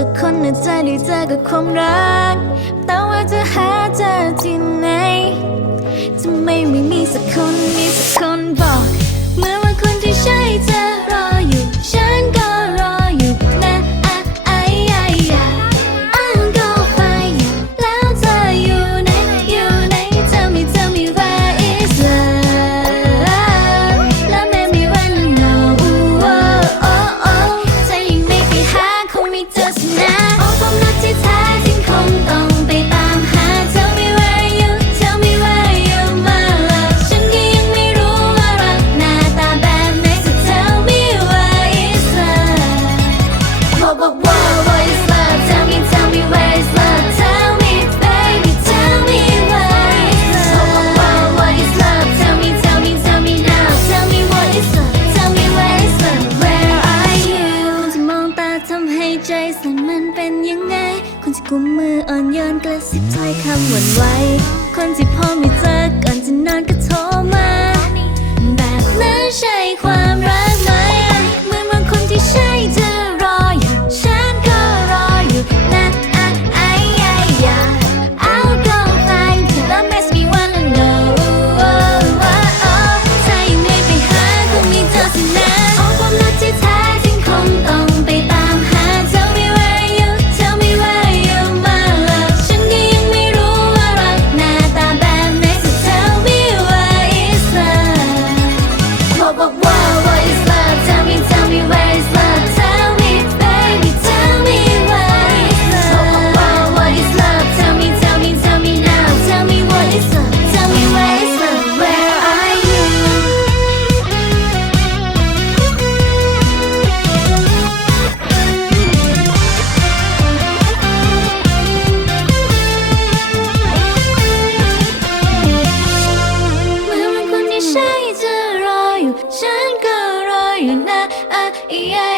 ทุกคนในใจที่เจอกับความรัก แต่ว่าจะหาเจอที่ไหนจะไมไม่มีสักคน กุมมืออ่อนโยนกระซิบถ้อยคำหวานไหวคนที่พอไม่เจอก่อนจะนอนก็โทรมา uh, yeah.